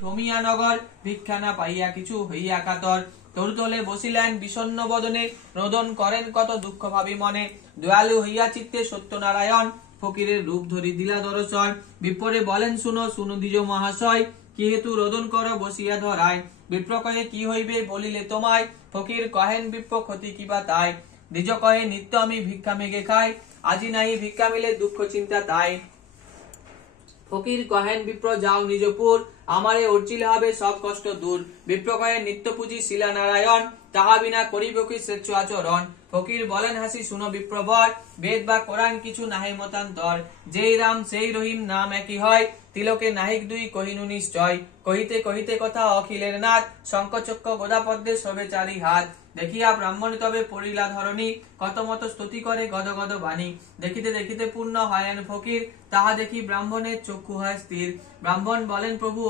ভ্রমিয়া নগর, ভিক্ষা না পাইয়া কিছু হইয়া কাতর। তরুতলে বসিলেন বিষণ্ণ বদনে, রোদন করেন কত দুঃখ ভাবি মনে। দয়ালু হইয়া চিত্তে সত্যনারায়ণ, ফকিরের রূপ ধরি দিলা দর্শন। বিপ্রে বলেন শুনো শুনো দ্বিজ মহাশয়, কি হেতু রোদন কর বসিয়া ধরায়। বিপ্র কহে কি হইবে বলিলে তোমায়, ফকির কহেন বিপ্র ক্ষতি কিবা তাই। দ্বিজ কহে নিত্য আমি ভিক্ষা মেঘে খাই, আজি নাই ভিক্ষা মিলে দুঃখ চিন্তা তাই। ফকির কহেন বিপ্র যাও নিজপুর, আমারে অর্জিলে হবে সব কষ্ট দূর। বিপ্র কহেন নিত্য পুঁজি শিলা নারায়ণ, তাহা বিনা করিব কি শ্রেষ্ঠ আচরণ। ফকির বলেন হাসি শুনো বিপ্রবর, বেদ বা কোরআন কিছু নাহি মতান্তর। যেই রাম সেই রহিম নাম একই হয়, তিলকে নাহিক দুই কহিনু নিশ্চয়। কহিতে কহিতে কথা অখিলের নাথ, শঙ্খচক্র গদা পদ্মে শোভে চারি হাত। দেখিয়া ব্রাহ্মণ তবে পড়িলা ধরণী, কত মত স্তুতি করে গদ গদ বাণী। দেখিতে দেখিতে পূর্ণ হয়েন ফকির, তাহা দেখি ব্রাহ্মণের চক্ষু হয় স্থির। ব্রাহ্মণ বলেন প্রভু